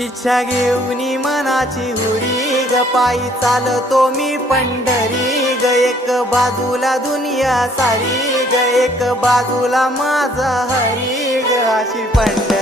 इच्छा घेऊनी मनाची हुरी ग पायी चालतो मी पंढरी ग एक बाजूला दुनिया सारी ग एक बाजूला माझा हरी ग अशी पंढरी